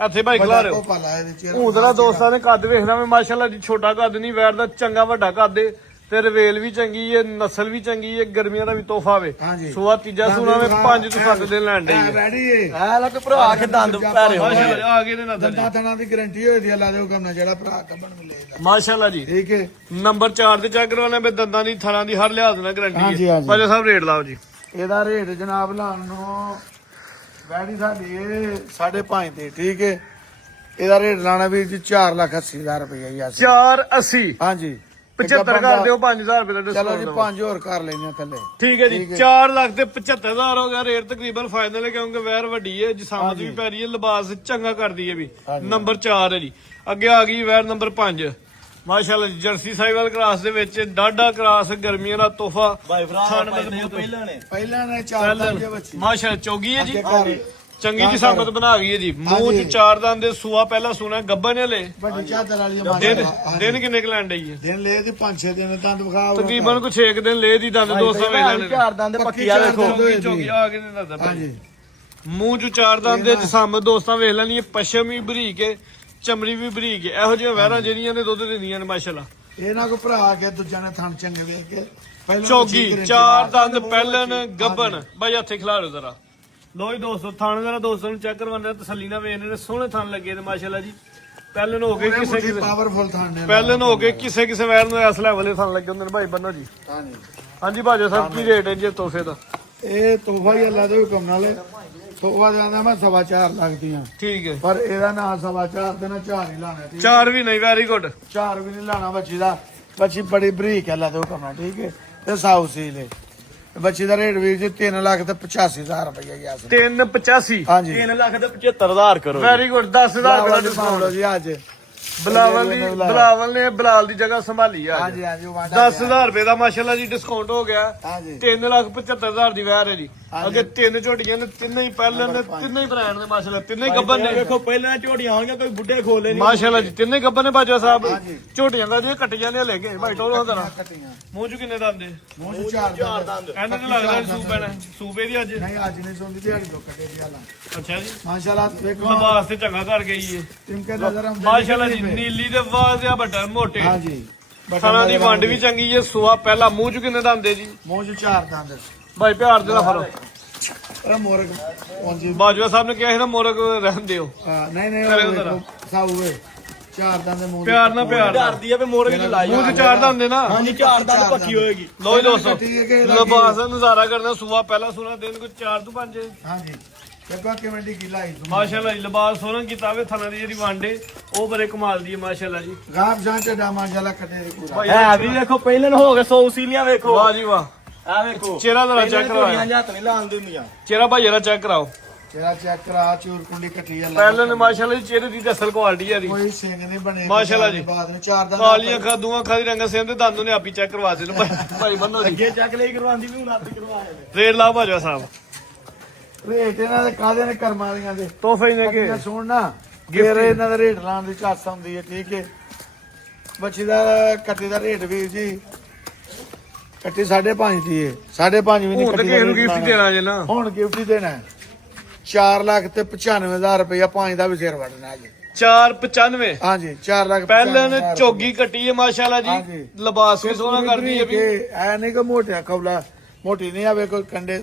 ਇੱਥੇ ਭਾਈ ਖਿਲਾ ਵੱਡਾ ਰਹੇ ਕੋ ਹੋ ਪਗਲਾ ਇਹਦੀ ਚਿਹਰਾ ਉਧਰਾ ਦੋਸਤਾਂ ਨੇ ਕੱਦ ਵੇਖਣਾ ਵੇ ਮਾਸ਼ਾਅੱਲਾ ਜੀ ਛੋਟਾ ਕੱਦ ਨਹੀਂ ਵੈਰ ਦਾ ਚੰਗਾ ਵੱਡਾ ਕੱਦ ਏ ਤੇ ਰਵੇਲ ਵੀ ਚੰਗੀ ਏ ਨਸਲ ਵੀ ਚੰਗੀ ਏ ਗਰਮੀਆਂ ਦਾ ਵੀ ਤੋਹਫਾ ਵੇ ਹਾਂਜੀ। ਸੂਆ ਤੀਜਾ ਸੂਣਾ ਵੇ 5 ਤੋਂ 7 ਦਿਨ ਲੈਣ ਡਈ ਏ ਰੈਡੀ ਹੈ ਐ ਲੱਗ ਭਰਾ ਕੇ ਦੰਦ ਪੈਰੇ ਹੋ ਮਾਸ਼ਾਅੱਲਾ ਆ ਗਏ ਨੇ ਨਦਰ ਦੰਦਾਂ ਤਨਾਂ ਦੀ ਗਾਰੰਟੀ ਹੋਈ ਦੀ ਅੱਲਾ ਦੇ ਹੁਕਮ ਨਾਲ ਜਿਹੜਾ ਭਰਾ ਕੱਢਣ ਮਿਲੇਗਾ ਮਾਸ਼ਾਅੱਲਾ ਜੀ ਠੀਕ ਹੈ ਨੰਬਰ 4 ਤੇ ਚੈੱਕ ਕਰਵਾਉਣਾ ਵੇ ਦੰਦਾਂ ਦੀ ਥਰਾਂ ਦੀ ਹਰ ਲਿਹਾਜ਼ ਨਾਲ ਹਾਂਜੀ, ਗਾਰੰਟੀ ਹੈ ਹਾਂਜੀ। ਭਾਜਾ ਸਾਹਿਬ ਰੇਟ ਲਾਓ ਜੀ ਇਹਦਾ ਰੇਟ ਜਨਾਬ ਲਾਣ ਨੂੰ ਵੈਡੀ ਸਾਡੀ ਇਹ 5.5 ਤੇ ਠੀਕ ਹੈ ਇਹਦਾ ਰੇਟ ਲਾਣਾ ਵੀ ਜੀ 4,80,000 ਰੁਪਏ ਹੀ ਆ 480 ਹਾਂਜੀ 75 ਕਰ ਦਿਓ 5000 ਰੁਪਏ ਦਾ ਚਲੋ ਜੀ ਡਿਸਕਾਊਂਟ 5 ਹੋਰ ਕਰ ਲੈਣੇ ਆ ਥੱਲੇ ਠੀਕ ਹੈ ਜੀ 4 ਲੱਖ ਤੇ 75000 ਹੋ ਗਿਆ ਰੇਟ ਤਕਰੀਬਨ ਫਾਈਨਲ ਹੈ ਕਿਉਂਕਿ ਵੈਰ ਵੱਡੀ ਹੈ ਜਿਸਾਮਤ ਵੀ ਪੈ ਰਹੀ ਹੈ ਲਿਬਾਸ ਚੰਗਾ ਕਰਦੀ ਹੈ ਵੀ ਨੰਬਰ 4 ਹੈ ਜੀ ਅੱਗੇ ਆ ਗਈ ਵੈਰ ਨੰਬਰ 5 ਮਾਸ਼ਾਅੱਲਾ ਜੀ ਜਰਸੀ ਸਾਈਵਾਲ ਕਰਾਸ ਦੇ ਵਿੱਚ ਡਾਡਾ ਕਰਾਸ ਗਰਮੀਆਂ ਦਾ ਤੋਹਫਾ ਭਾਈ ਭਰਾ ਥਣ ਪਹਿਲਾਂ ਮਜ਼ਬੂਤ ਪਹਿਲਾਂ ਨੇ 4 ਦੰਦ ਬੱਚੀ ਮਾਸ਼ਾਅੱਲਾ ਚੌਗੀ ਹੈ ਜੀ ਅੱਗੇ ਘਰ ਚੰਗੀ ਜੀ ਸਾਬਤ ਬਣਾ ਗਈ ਹੈ ਜੀ ਮੂੰਹ ਚ 4 ਦੰਦ ਦੇ ਸੂਆ ਪਹਿਲਾਂ ਸੁਣਾ ਗੱਬਨ ਨੇ ਲੈ ਵੱਡੀ ਚਾਦਰ ਵਾਲੀ ਦਿਨ ਕਿੰਨੇ ਕੁ ਲੈਣ ਡਈ ਹੈ ਦਿਨ ਲੈ ਦੀ 5-6 ਦਿਨ ਦੰਦ ਵਿਖਾਓ ਤਕਰੀਬਨ ਕੁ 6 ਦਿਨ ਲੈ ਦੀ ਦੰਦ ਦੋਸਤਾਂ ਵੇਖ ਲੈਣੇ ਨੇ। ਚਾਰ ਦੰਦ ਪੱਕੀ ਆ ਵੇਖੋ ਚੌਗੀ ਆ ਕੇ ਨੇ ਦੱਸਦਾ ਹਾਂਜੀ ਮੂੰਹ ਚ 4 ਦੰਦ ਦੇ ਜਸਮ ਦੋਸਤਾਂ ਵੇਖ ਲੈਣੀ ਹੈ ਪਸ਼ਮ ਵੀ ਬਰੀਕ ਹੈ ਚਮੜੀ ਵੀ ਬਰੀਕ ਹੈ ਇਹੋ ਜਿਹੀਆਂ ਵਹਿਰਾਂ ਜਿਹੜੀਆਂ ਨੇ ਦੁੱਧ ਦਿੰਦੀਆਂ ਨੇ ਮਾਸ਼ਾਅੱਲਾ ਇਹ ਨਾ ਕੋ ਭਰਾ ਕੇ ਦੂਜਿਆਂ ਨੇ ਥਣ ਚੰਗੇ ਵੇਖ ਕੇ ਪਹਿਲਾਂ ਚੌਗੀ 4 ਦੰਦ ਪਹਿਲਨ ਗੱਬਨ ਬਾਈ ਹੱਥੇ ਖਿਲਾ ਲਓ ਜ਼ਰਾ ਲੋ ਜੀ ਦੋਸਤੋ ਥਾਣੇ ਜ਼ਰਾ ਦੋਸਤਾਂ ਨੂੰ ਚੈੱਕ ਕਰਵਾਉਂਦੇ ਤਸੱਲੀ ਨਾਲ ਵੇਖਦੇ ਨੇ ਸੋਹਣੇ ਥਣ ਲੱਗੇ ਨੇ ਮਾਸ਼ਾਅੱਲਾ ਜੀ ਪਹਿਲਨ ਹੋ ਗਏ ਕਿਸੇ ਕਿਸੇ ਪਾਵਰਫੁਲ ਥਣ ਨੇ ਪਹਿਲਨ ਹੋ ਗਏ ਕਿਸੇ ਕਿਸੇ ਵੈਰ ਨੂੰ ਇਸ ਲੈਵਲ ਦੇ ਥਣ ਲੱਗੇ ਹੁੰਦੇ ਨੇ ਭਾਈ ਬੰਨੋ ਜੀ ਹਾਂਜੀ ਹਾਂਜੀ ਭਾਜੋ ਸਾਹਿਬ ਕੀ ਰੇਟ ਹੈ ਜੀ ਤੋਹਫੇ ਦਾ ਇਹ ਤੋਹਫਾ ਹੀ ਅੱਲਾ ਦੇ ਹੁਕਮ ਨਾਲ ਸੋਵਾ ਜਾਂਦਾ ਮੈਂ 4.5 ਲੱਖ ਦੀਆਂ ਠੀਕ ਹੈ ਪਰ ਇਹਦਾ ਨਾਂ 4.5 ਤੇ ਨਾ 4 ਹੀ ਲਾਣਾ ਠੀਕ 4 ਵੀ ਨਹੀਂ ਵੈਰੀ ਗੁੱਡ 4 ਵੀ ਨਹੀਂ ਲਾਣਾ ਬੱਚੀ ਦਾ ਬੱਚੀ ਬੜੀ ਬਰੀਕ ਹੈ ਲਾ ਦੋ ਕਰਨਾ ਠੀਕ ਹੈ ਤੇ ਸਾਊ ਸੀਲ ਹੈ ਬੱਚੀ ਦਾ ਰੇਟ ਵੀਰ ਜੀ 3 ਲੱਖ ਤੇ 85,000 ਰੁਪਏ ਗਿਆ ਸੀ 385 ਹਾਂਜੀ 3 ਲੱਖ ਤੇ 75,000 ਕਰੋ ਵੈਰੀ ਗੁੱਡ 10,000 ਦਾ ਡਿਸਕਾਊਂਟ ਡਿਸਕਾਊਂਟ ਜੀ ਅੱਜ ਬਲਾਵਲ ਨੇ ਬਲਾਲ ਦੀ ਜਗ੍ਹਾ ਸੰਭਾਲੀ ਆ ਹਾਂਜੀ ਹਾਂਜੀ ਉਹ ਵਾਂਡਾ 10,000 ਰੁਪਏ ਦਾ ਮਾਸ਼ਾਅੱਲਾ ਜੀ ਡਿਸਕਾਊਂਟ ਹੋ ਗਿਆ ਹਾਂਜੀ 3,75,000 ਦੀ ਵੈਰ ਹੈ ਜੀ ਅੱਗੇ 3 ਝੋਟੀਆਂ ਨੇ ਤਿੰਨੇ ਹੀ ਪਹਿਲੇ ਨੇ ਤਿੰਨੇ ਹੀ ਬ੍ਰਾਂਡ ਨੇ ਮਾਸ਼ਾਅੱਲਾ ਤਿੰਨੇ ਹੀ ਗੱਬਨ ਨੇ ਵੇਖੋ ਪਹਿਲਾਂ ਝੋਟੀਆਂ ਹੋਣਗੀਆਂ ਕੋਈ ਬੁੱਢੇ ਖੋਲੇ ਨਹੀਂ ਮਾਸ਼ਾਅੱਲਾ ਜੀ ਤਿੰਨੇ ਗੱਬਨ ਨੇ ਬਾਜਵਾ ਸਾਹਿਬ ਹਾਂਜੀ। ਝੋਟੀਆਂ ਦਾ ਜੀ ਕੱਟੀਆਂ ਨੇ ਲੈ ਕੇ ਭਾਈ ਟੋਲ ਹੁੰਦਾ ਨਾ ਕੱਟੀਆਂ ਮੂੰਹ ਚ ਕਿੰਨੇ ਦੰਦੇ ਮੂੰਹ ਚ 4 ਦੰਦ ਇਹਨਾਂ ਨੂੰ ਲੱਗਦਾ ਸੂਪ ਪੈਣਾ ਸੂਪੇ ਦੀ ਅੱਜ ਨਹੀਂ ਅੱਜ ਨਹੀਂ ਸੁਣਦੀ ਦਿਹਾੜੀ ਤੋਂ ਕੱਟੇ ਦੀ ਹਾਲਾਂ ਅੱਛਾ ਜੀ ਮਾਸ਼ਾਅੱਲਾ ਵੇਖੋ ਲਿਬਾਸ ਤੇ ਚੰਗਾ ਕਰ ਗਈ ਏ ਤਿੰਕੇ ਨਜ਼ਰ ਆਉਂਦੇ ਮਾਸ਼ਾਅੱਲਾ ਜੀ ਨੀਲੀ ਦੇ ਵਾਜ਼ਿਆ ਬਟਨ ਮੋਟੇ ਹਾਂਜੀ ਸਾਰਾ ਦੀ ਵੰਡ ਵੀ ਚੰਗੀ ਏ ਸੁਆ ਪਹਿਲਾ ਮੂੰਹ ਚ ਕਿੰਨੇ ਦੰਦੇ ਜੀ ਮੂੰਹ ਚ 4 ਦੰਦ ਭਾਈ ਪਿਆਰ ਦੇ ਨਾਲ ਫੜੋ ਇਹ ਮੋਰਗ ਹਾਂਜੀ ਬਾਜਵਾ ਸਾਹਿਬ ਨੇ ਕਿਹਾ ਸੀ ਨਾ ਮੋਰਕ ਰਹਿਣ ਦਿਓ ਨਹੀਂ ਨਹੀਂ ਕਰੇ ਉਹ ਉਹਦਾ। ਵੇਖੋ ਸਾਊ ਏ 4 ਦੰਦ ਦੇ ਮੂੰਹ ਪਿਆਰ ਨਾਲ ਪਿਆਰ ਨਾਲ। ਡਰਦੀ ਆ ਵੀ ਮੋਰਗ ਚ ਲਾਈ ਮੂੰਹ ਚ ਚਾਰ ਦੰਦੇ ਨਾ ਹਾਂਜੀ 4 ਦੰਦ ਪੱਕੀ ਹੋਏਗੀ ਲੋ ਜੀ ਦੋਸਤੋ ਕੱਟੀ ਹੈ ਕਿ ਲਿਬਾਸ ਦਾ ਨਜ਼ਾਰਾ ਕਰਨਾ ਸੁਆ ਪਹਿਲਾ ਸੁਣਾ ਦਿਨ ਕੋਈ 4 ਤੋਂ 5 ਹਾਂਜੀ ਦੇਖੋ ਕਿਵੇਂ ਦੀ ਗਿਲਾਈ ਮਾਸ਼ਾਅੱਲਾ ਜੀ ਲਿਬਾਸ ਸੋਹਣਾ ਕੀਤਾ ਵੇ ਥਣਾ ਦੀ ਜਿਹੜੀ ਵਾਂਡੇ ਉਹ ਬੜੇ ਕਮਾਲ ਦੀ ਹੈ ਮਾਸ਼ਾਅੱਲਾ ਜੀ ਗਾਬ ਜਾਂ ਚ ਡਾਮਾ ਜਲਾ ਕੱਟੇ ਦੇ ਪੂਰਾ ਭਾਈ ਹੈ ਵੀ ਵੇਖੋ ਪਹਿਲਾਂ ਨੂੰ ਹੋ ਗਏ 100 ਸੀਲੀਆਂ ਵੇਖੋ ਵਾਹ ਜੀ ਵਾਹ ਆ ਵੇਖੋ ਚਿਹਰਾ ਜ਼ਰਾ ਚੈੱਕ ਝੋਟੀਆਂ ਕਰਾਓ ਹੱਥ ਨਹੀਂ ਲਾਉਣ ਦਿੰਦੀਆਂ ਚਿਹਰਾ ਭਾਈ ਜਰਾ ਚੈੱਕ ਕਰਾਓ ਤੇਰਾ ਚੈੱਕ ਕਰਾ ਚੂਰ ਕੁੰਡੀ ਕੱਟੀ ਆ ਪਹਿਲੇ ਨੇ ਮਾਸ਼ਾਅੱਲਾ ਜੀ ਚਿਹਰੇ ਦੀ ਅਸਲ ਕੁਆਲਿਟੀ ਹੈ ਦੀ ਕੋਈ ਸਿੰਘ ਨਹੀਂ ਬਣੇ ਮਾਸ਼ਾਅੱਲਾ ਜੀ। ਬਾਅਦ ਵਿੱਚ 4 ਦੰਦ ਕਾਲੀਆਂ ਅੱਖਾਂ ਦੂਆਂ ਅੱਖਾਂ ਦੀ ਰੰਗ ਸੇਮ ਤੇ ਦੰਦ ਨੇ ਆਪੀ ਚੈੱਕ ਕਰਵਾ ਦੇ ਲੋ ਭਾਈ ਬੰਨੋ ਜੀ ਅੱਗੇ ਚੱਕ ਲਈ ਕਰਵਾਉਂਦੀ ਵੀ ਹੁਣ ਆਪ ਹੀ ਕਰਵਾ ਰਹੇ ਰੇਟ ਲਾ ਭਾਜਵਾ ਸਾਹਿਬ ਰੇਟ ਇਹਨਾਂ ਦੇ ਕਾਦੇ ਨੇ ਕਰਮਾਂ ਵਾਲੀਆਂ ਦੇ ਤੋਹਫੇ ਨੇ ਕਿ ਇਹ ਸੁਣ ਨਾ ਫੇਰ ਇਹਨਾਂ ਦਾ ਰੇਟ ਲਾਉਣ ਦੀ ਚਾਸ ਹੁੰਦੀ ਹੈ ਠੀਕ ਹੈ ਬੱਚੀ ਦਾ ਕੱਟੀ ਦਾ ਰੇਟ ਵੀਰ ਜੀ ਕੱਟੀ 5.5 ਦੀ ਹੈ 5.5 ਵੀ ਨਹੀਂ ਹੁਣ ਤਾਂ ਕੱਟੀ ਕਿਸੇ ਨੂੰ ਦਾ ਗਿਫਟ ਦੇਣਾ ਜੇ ਨਾ ਹੁਣ ਗਿਫਟ ਹੀ ਦੇਣਾ 4 ਲੱਖ ਤੇ 95,000 ਰੁਪਇਆ 5 ਦਾ ਵੀ ਸਿਰ ਵੜਨਾ ਜੀ 495 ਹਾਂਜੀ 4 ਲੱਖ ਪਹਿਲੇ ਨੇ ਝੋਗੀ ਕੱਟੀ ਹੈ ਮਾਸ਼ਾਅੱਲਾ ਜੀ ਹਾਂਜੀ। ਲਿਬਾਸ ਵੀ ਸੋਹਣਾ ਕਰਦੀ ਹੈ ਵੀ ਐ ਨਹੀਂ ਕਿ ਮੋਟਿਆ ਕਬਲਾ ਮੋਟੀ ਨਹੀਂ ਆਵੇ ਕੋਈ ਕੰਡੇ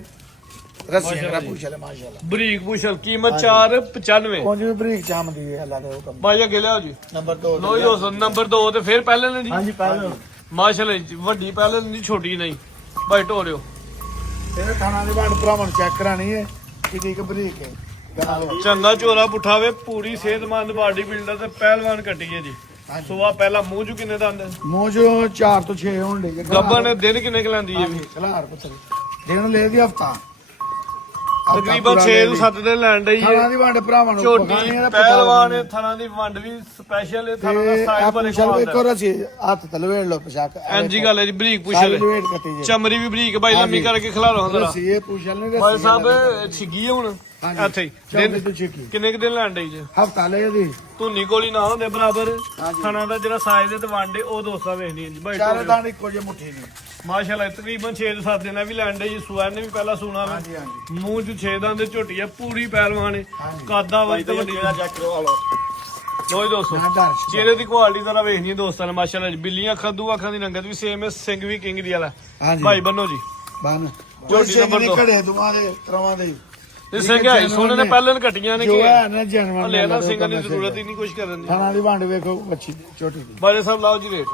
ਰੱਸੀਆਂ ਕਰਾ ਪੁੱਛ ਲੈ ਮਾਸ਼ਾਅੱਲਾ ਬਰੀਕ ਪੁਸ਼ਲ ਕੀਮਤ 495 ਕੁੰਜ ਵੀ ਬਰੀਕ ਚਾਮਦੀ ਹੈ ਅੱਲਾ ਦੇ ਹੁਕਮ ਭਾਈ ਅੱਗੇ ਲਿਆਓ ਜੀ ਨੰਬਰ 2 ਲੋ ਜੀ ਦੋਸਤੋ ਨੰਬਰ 2 ਤੇ ਫਿਰ ਪਹਿਲੇ ਨੇ ਜੀ ਹਾਂਜੀ ਪਹਿਲਾਂ ਮਾਸ਼ਾਅੱਲਾ ਜੀ ਵੱਡੀ ਪਹਿਲੇ ਨਹੀਂ ਛੋਟੀ ਨਹੀਂ ਭਾਈ ਢੋਲਿਓ ਇਹ ਥਾਣਾ ਦੀ ਵੰਡ ਭਰਾਵਣ ਚੈੱਕ ਕਰਾਣੀ ਹੈ ਕਿੰਨੀ ਕੁ ਬਰੀਕ ਹੈ ਗਾਲ ਚੰਗਾ ਝੋਲਾ ਪੁੱਠਾਵੇ ਪੂਰੀ ਸਿਹਤਮੰਦ ਬਾਡੀ ਬਿਲਡਰ ਤੇ ਪਹਿਲਵਾਨ ਕੱਟੀ ਹੈ ਜੀ ਹਾਂਜੀ। ਸੁਆ ਪਹਿਲਾ ਮੂੰਹ ਚ ਕਿੰਨੇ ਦੰਦ ਮੂੰਹ ਜੋ 4 ਤੋਂ 6 ਹੋਣ ਦੇ ਗੱਬਰ ਨੇ ਦਿਨ ਕਿੰਨੇ ਕਲਾਂਦੀ ਹੈ ਵੀ ਖਲਾਰ ਪੁੱਤਰ ਦਿਨ ਲੈ ਦੀ ਹਫਤਾ ਤਕਰੀਬਨ 6 ਤੋਂ 7 ਦਿਨ ਲੈਣ ਡਈ ਥਾਣਾ ਹੈ ਦੀ ਵੰਡ ਭਰਾਵਣ ਨੂੰ ਝੋਟੀ ਪਕਾਣੀ ਹੈ ਪਹਿਲਵਾਨ ਹੈ, ਥਣਾ ਦੀ ਵੰਡ ਵੀ ਸਪੈਸ਼ਲ ਹੈ ਥਣਾ ਦਾ ਸਾਈਜ਼ ਬੜੇ ਪੁੱਛਲ ਕਮਾਲ ਵੇਖੋ ਦਾ ਰਸੀ ਹੱਥ ਤਲਵੇੜ ਲੋ ਪਛਾਕ ਐਂਜੀ ਗੱਲ ਹੈ ਜੀ ਬਰੀਕ ਪੁੱਛ ਸਾਰੀ ਲੈ ਲਵੇੜ ਕੱਟੀ ਜੇ ਚਮੜੀ ਵੀ ਬਰੀਕ ਭਾਈ ਲੰਮੀ ਕਰਕੇ ਖਿਲਾ ਲਓ ਹੰਦਰਾ ਰਸੀ ਇਹ ਪੁੱਛਲ ਨਹੀਂ ਰਸੀ ਭਾਈ ਸਾਹਿਬ ਛਿੱਗੀ ਹੈ ਹੁਣ ਹਾਂਜੀ। ਇੱਥੇ ਹੀ ਚੌਂਕੇ ਦਿਨ ਤੋਂ ਛਿੱਕੀ ਕਿੰਨੇ ਕੁ ਦਿਨ ਲੈਣ ਡਈ ਜੀ ਹਫਤਾ ਲੈ ਦੀ ਧੁੰਨੀ ਕੋਲੀ ਨਾ ਹੁੰਦੇ ਬਰਾਬਰ ਹਾਂਜੀ। ਥਣਾ ਦਾ ਜਿਹੜਾ ਸਾਈਜ਼ ਹੈ ਤੇ ਵਾਂਡੇ ਉਹ ਦੋਸਤਾਂ ਵੇਖਣੀ ਹੈ ਜੀ ਭਾਈ ਚਾਰੇ ਢੋਲਿਓ। ਦਾਣ ਇੱਕੋ ਜਿਹੇ ਮੁੱਠੀ ਨਹੀਂ ਮਾਸ਼ਾਅੱਲਾ ਤਕਰੀਬਨ 6 ਤੋਂ 7 ਦਿਨਾਂ ਵੀ ਲੈਣ ਡਈ ਜੀ ਸੁਆ ਨੇ ਵੀ ਪਹਿਲਾਂ ਸੁਣਾ ਵਾ ਹਾਂਜੀ ਹਾਂਜੀ ਮੂੰਹ ਚ 6 ਦੰਦ ਦੇ ਝੋਟੀ ਆ ਪੂਰੀ ਪਹਿਲਵਾਨ ਹੈ ਹਾਂਜੀ। ਕਾਦਾ ਭਾਈ ਵੱਧ ਤੇ ਵੱਡੀ ਜਿਹੜਾ ਚੈੱਕ ਕਰਵਾ ਲਓ ਲੋ ਜੀ ਦੋਸਤੋ ਨਾ ਡਰ ਛ- ਚਿਹਰੇ ਦੀ ਕੁਆਲਿਟੀ ਜ਼ਰਾ ਵੇਖਣੀ ਹੈ ਦੋਸਤਾਂ ਨੇ ਮਾਸ਼ਾਅੱਲਾ ਜੀ ਬਿੱਲੀਆਂ ਅੱਖਾਂ ਦੂ ਅੱਖਾਂ ਦੀ ਰੰਗਤ ਵੀ ਸੇਮ ਹੈ ਸਿੰਘ ਵੀ ਕਿੰਗ ਦੀ ਵਾਲਾ ਹਾਂਜੀ ਭਾਈ ਬੰਨੋ ਜੀ ਬੰਨ ਝੋਟੀ ਝੋਟੀ ਨੰਬਰ ਨੰਬਰ ਦੋ। ਘੜੇ ਦੁਆ ਦੇ ਤਰਵਾਂ ਦੇ ਤੇ ਸਿੰਘ ਹੈ ਸੋਨੇ ਨੇ ਪਹਿਲਾਂ ਨੇ ਕੱਟੀਆਂ ਨੇ ਜੋ ਕਿ ਹੈ ਨਾ ਜਨਮ ਹਲੇ ਨਾ ਸਿੰਘਾਂ ਦੀ ਜ਼ਰੂਰਤ ਹੀ ਨਹੀਂ ਕੁਝ ਕਰਨ ਦੀ ਥਾਣਾ ਦੀ ਵੰਡ ਵੇਖੋ ਬੱਚੀ ਦੀ ਛੋਟੀ ਦੀ ਬਾਰੇ ਸਾਹਿਬ ਲਾਓ ਜੀ ਰੇਟ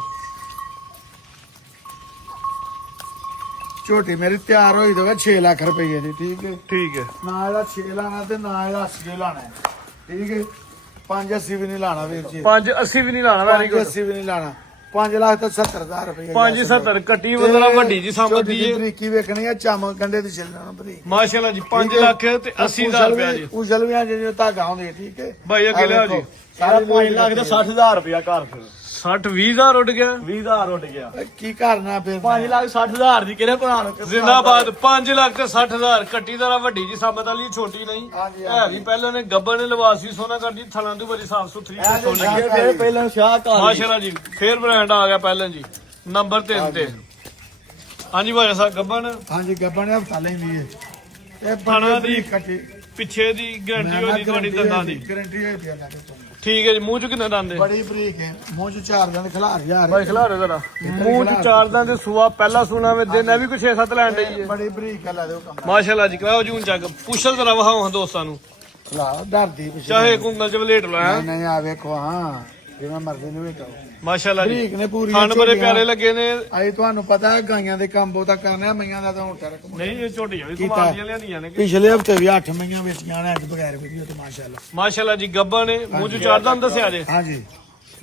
ਝੋਟੀ ਮੇਰੀ ਤਿਆਰ ਹੋਈ ਦੋਗਾ 6 ਲੱਖ ਰੁਪਏ ਦੀ ਠੀਕ ਹੈ ਠੀਕ ਹੈ ਨਾ ਇਹਦਾ 6 ਲਾਣਾ ਤੇ ਨਾ ਇਹਦਾ 80 ਲਾਣਾ ਹੈ। ਠੀਕ ਹੈ 580 ਵੀ ਨਹੀਂ ਲਾਣਾ ਵੀਰ ਜੀ 580 ਵੀ ਨਹੀਂ ਲਾਣਾ ਵੈਰੀ ਗੁੱਡ 580 ਵੀ ਨਹੀਂ ਲਾਣਾ 5 ਲੱਖ ਤੇ 70,000 ਰੁਪਏ 570 ਕੱਟੀ ਵਜ਼ਰਾ ਵੱਡੀ ਜੀ ਸਮਝਦੀ ਹੈ ਹੈ ਬਰੀਕੀ ਵੇਖਣੀ ਹੈ ਚਮ ਕੰਡੇ ਦੀ ਛਿਲਣਾ ਬਰੀਕ ਮਾਸ਼ਾਅੱਲਾ ਜੀ 5 ਲੱਖ ਤੇ 80,000 ਰੁਪਇਆ ਜੀ ਉਜਲ ਵੀ ਆ ਜਿਹੜੇ ਧਾਗਾ ਹੁੰਦੇ ਠੀਕ ਹੈ ਭਾਈ ਅੱਗੇ ਲਿਆਓ ਜੀ ਸਾਰਾ 5 ਲੱਖ ਤੇ 60,000 ਰੁਪਇਆ ਘਰ ਫਿਰ 60 20000 ਉੱਡ ਗਿਆ 20,000 ਉੱਡ ਗਿਆ ਕੀ ਕਰਨਾ ਫਿਰ 5 ਲੱਖ 60,000 ਦੀ ਕਿਹੜੇ ਭਰਾ ਨੂੰ ਜ਼ਿੰਦਾਬਾਦ 5 ਲੱਖ ਤੇ 60,000 ਕੱਟੀ ਦਾ ਵੱਡੀ ਜੀ ਸਾਬਤ ਵਾਲੀ ਛੋਟੀ ਨਹੀਂ ਹਾਂਜੀ, ਹੈ ਵੀ ਪਹਿਲਾਂ ਨੇ ਗੱਬਰ ਨੇ ਲਿਬਾਸ ਵੀ ਸੋਨਾ ਕਰਦੀ ਥਲਾਂ ਦੀ ਬੜੀ ਸਾਫ ਸੁਥਰੀ ਤੇ ਸੋਹਣੀ ਅੱਗੇ ਫਿਰ ਪਹਿਲਾਂ ਸ਼ਾਹ ਘਰ ਮਾਸ਼ਾਅੱਲਾ ਜੀ ਫੇਰ ਬ੍ਰਾਂਡ ਆ ਗਿਆ ਪਹਿਲਾਂ ਜੀ ਨੰਬਰ 3 ਤੇ ਹਾਂਜੀ ਭਾਈ ਸਾਹਿਬ ਗੱਬਨ ਹਾਂਜੀ ਗੱਬਣ ਹਫਤਾ ਲੈਂਦੀ ਹੈ ਇਹ ਥਾਣਾ ਦੀ ਕੱਟੀ ਪਿੱਛੇ ਦੀ ਗਾਰੰਟੀ ਹੋਣੀ ਤੁਹਾਡੀ ਦੰਦਾਂ ਦੀ ਗਾਰੰਟੀ ਹੋਈ ਪਿਆ ਨਾ ਤੇ ਠੀਕ ਹੈ ਜੀ ਮੂੰਹ ਚ ਕਿੰਨੇ ਦੰਦ ਹੈ ਬੜੀ ਬਰੀਕ ਹੈ ਮੂੰਹ ਚ 4 ਦਿਨ ਖਿਲਾਰ ਯਾਰ ਭਾਈ ਖਿਲਾਰੇ ਜ਼ਰਾ ਮੂੰਹ ਚ 4 ਦੰਦ ਦੇ ਸੁਆ ਪਹਿਲਾ ਸੁਣਾ ਵੇ ਦਿਨ ਇਹ ਵੀ ਕੋਈ 6-7 ਲੈਣ ਡਈ ਹੈ ਬੜੀ ਬਰੀਕ ਹੈ ਲਾ ਦਿਓ ਕੰਮ ਮਾਸ਼ਾਅੱਲਾ ਜੀ ਕਰਾਓ ਜੂਨ ਚੱਕ ਪੁੱਛਲ ਜ਼ਰਾ ਵਹਾਓ ਦੋਸਤਾਂ ਨੂੰ ਲਾ ਡਰਦੀ ਪਿੱਛੇ ਚਾਹੇ ਕੁੰਗਲ ਚ ਵਲੇਟ ਲਾਇਆ ਨਹੀਂ ਨਹੀਂ ਆ ਵੇਖੋ ਹਾਂ ਜਿਵੇਂ ਮਰਜ਼ੀ ਨੂੰ ਵੇਖੋ ਮਾਸ਼ਾਅੱਲਾ ਜੀ ਬਰੀਕ ਨੇ ਪੂਰੀ ਖਾਣ ਬੜੇ ਪਿਆਰੇ ਲੱਗੇ ਨੇ। ਆਏ ਤੁਹਾਨੂੰ ਪਤਾ ਹੈ ਗਾਈਆਂ ਦੇ ਕੰਮ ਬਹੁਤਾ ਕਰਨਾ, ਮਈਆਂ ਦਾ ਤਾਂ ਹੁਣ ਟਰਕ ਨਹੀਂ ਇਹ ਝੋਟੀਆਂ ਵੀ ਕੀਤਾ। ਕਮਾਲ ਦੀਆਂ ਲਿਆਂਦੀਆਂ ਨੇ। ਪਿਛਲੇ ਹਫਤੇ ਵੀ 8 ਮਈਆਂ ਵੇਚੀਆਂ ਨੇ ਅੱਜ ਬਗੈਰ ਵੀਡੀਓ ਤੇ ਮਾਸ਼ਾਅੱਲਾ। ਮਾਸ਼ਾਅੱਲਾ ਜੀ ਗੱਬਾ ਨੇ ਮੂੰਹ ਚ ਚਾਰ ਦੰਦ ਦੱਸਿਆ ਜੇ। ਹਾਂਜੀ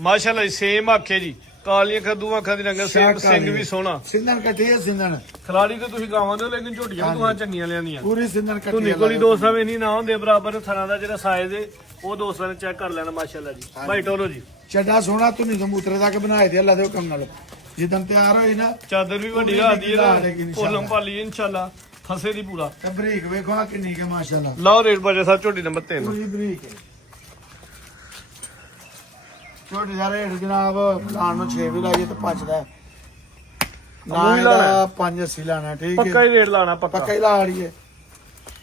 ਮਾਸ਼ਾਅੱਲਾ ਜੀ ਸੇਮ ਆਖੇ ਜੀ, ਕਾਲੀਆਂ ਖੱਦੂ ਅੱਖਾਂ ਦੀ ਰੰਗਤ, ਸੇਮ ਸਿੰਘ ਵੀ ਸੋਹਣਾ। ਸਿੰਧਣ ਕੱਟੀ ਹੈ ਸਿੰਧਣ ਖਿਲਾੜੀ ਤੇ ਤੁਸੀਂ ਗਾਵਾਂ ਦੇ ਹੋ, ਲੇਕਿਨ ਝੋਟੀਆਂ ਵੀ ਤੁਹਾਨੂੰ ਚੰਗੀਆਂ ਲਿਆਂਦੀਆਂ। ਪੂਰੀ ਸਿੰਧਣ ਕੱਟੀ ਧੁਨੀ ਕੋਲੀ ਦੋਸਤਾਂ ਵੀ ਨਹੀਂ ਨਾ ਹੁੰਦੇ ਬਰਾਬਰ ਥਣਾ ਦਾ ਜਿਹੜਾ ਸਾਈਜ਼ ਹੈ ਉਹ ਦੋਸਤਾਂ ਨੇ ਚੈੱਕ ਕਰ ਲੈਣਾ। ਮਾਸ਼ਾਅੱਲਾ ਜੀ ਭਾਈ ਟੋਲੋ ਜੀ ਚੱਡਾ ਸੋਹਣਾ ਧੁਨੀ ਤੋਂ ਮੂਤਰੇ ਤੱਕ ਬਣਾਏ ਦੇ ਅੱਲਾ ਦੇ ਹੁਕਮ ਨਾਲ। ਜਿੱਦਣ ਤਿਆਰ ਹੋਈ ਨਾ ਚਾਦਰ ਵੀ ਵੱਡੀ ਰਾਦੀ ਹੈ, ਕੋਲਮ ਪਾਲੀ ਇਨਸ਼ਾਅੱਲਾ ਫਸੇ ਦੀ ਪੂਰਾ। ਤੇ ਬਰੀਕ ਵੇਖੋ ਆ ਕਿੰਨੀ ਕੇ ਮਾਸ਼ਾਅੱਲਾ ਲਓ ਰੇਟ ਬਜੇ ਸਾਹਿਬ ਝੋਟੀ ਨੰਬਰ 3। ਪੂਰੀ ਬਰੀਕ ਹੈ। ਛੋਟੇ ਸਾਰੇ ਜਨਾਬ ਪਲਾਨ ਨੂੰ 6 ਵੀ ਲਾਈਏ ਤੇ ਪਚਦਾ ਨਾ ਇਹਦਾ 580 ਲਾਣਾ। ਠੀਕ ਪੱਕਾ ਹੈ ਹੀ ਰੇਟ ਲਾਣਾ ਪੱਕਾ ਪੱਕਾ ਹੀ ਲਾ ਲਈਏ।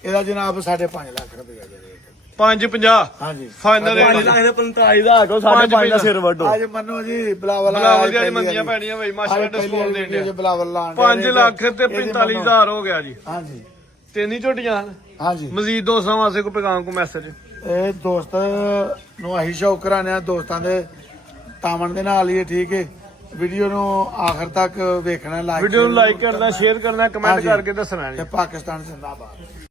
ਇਹਦਾ ਜਨਾਬ 5.5 ਲੱਖ ਰੁਪਏ ਦਾ ਰੇਟ। 550 ਹਾਂਜੀ ਫਾਈਨਲ ਰੇਟ। 45 ਦਾ ਆਗੋ 5.5 ਦਾ ਸਿਰ ਵੱਡੋ। ਅੱਜ ਮੰਨੋ ਜੀ ਬਲਾਵਲ ਬਲਾਵਲ ਦੀਆਂ ਮੰਦੀਆਂ ਪੈਣੀਆਂ ਬਈ ਮਾਸ਼ਾਅੱਲਾ ਡਿਸਕਾਊਂਟ ਦੇ ਦਿਆ। ਬਲਾਵਲ ਲਾਣ 5 ਲੱਖ ਤੇ 45,000 ਹੋ ਗਿਆ ਜੀ। ਹਾਂਜੀ ਤਿੰਨ ਹੀ ਝੋਟੀਆਂ ਹਨ। ਹਾਂਜੀ ਮਜ਼ੀਦ ਦੋਸਤਾਂ ਵਾਸਤੇ ਕੋਈ ਪੈਗਾਮ ਕੋ ਮੈਸੇਜ? ਇਹ ਦੋਸਤ ਨੂੰ ਅਸੀਂ ਸ਼ੌਕ ਕਰਾਣੇ ਆ ਦੋਸਤਾਂ ਦੇ ਤਾਮਣ ਦੇ ਨਾਲ ਹੀ ਹੈ। ਠੀਕ ਹੈ ਵੀਡੀਓ ਨੂੰ ਆਖਰ ਤੱਕ ਵੇਖਣਾ, ਲਾਈਕ ਵੀਡੀਓ ਨੂੰ ਲਾਈਕ ਕਰਨਾ, ਸ਼ੇਅਰ ਕਰਨਾ, ਕਮੈਂਟ ਹਾਂਜੀ। ਕਰਕੇ ਦੱਸਣਾ ਜੀ। ਤੇ ਪਾਕਿਸਤਾਨ ਜ਼ਿੰਦਾਬਾਦ।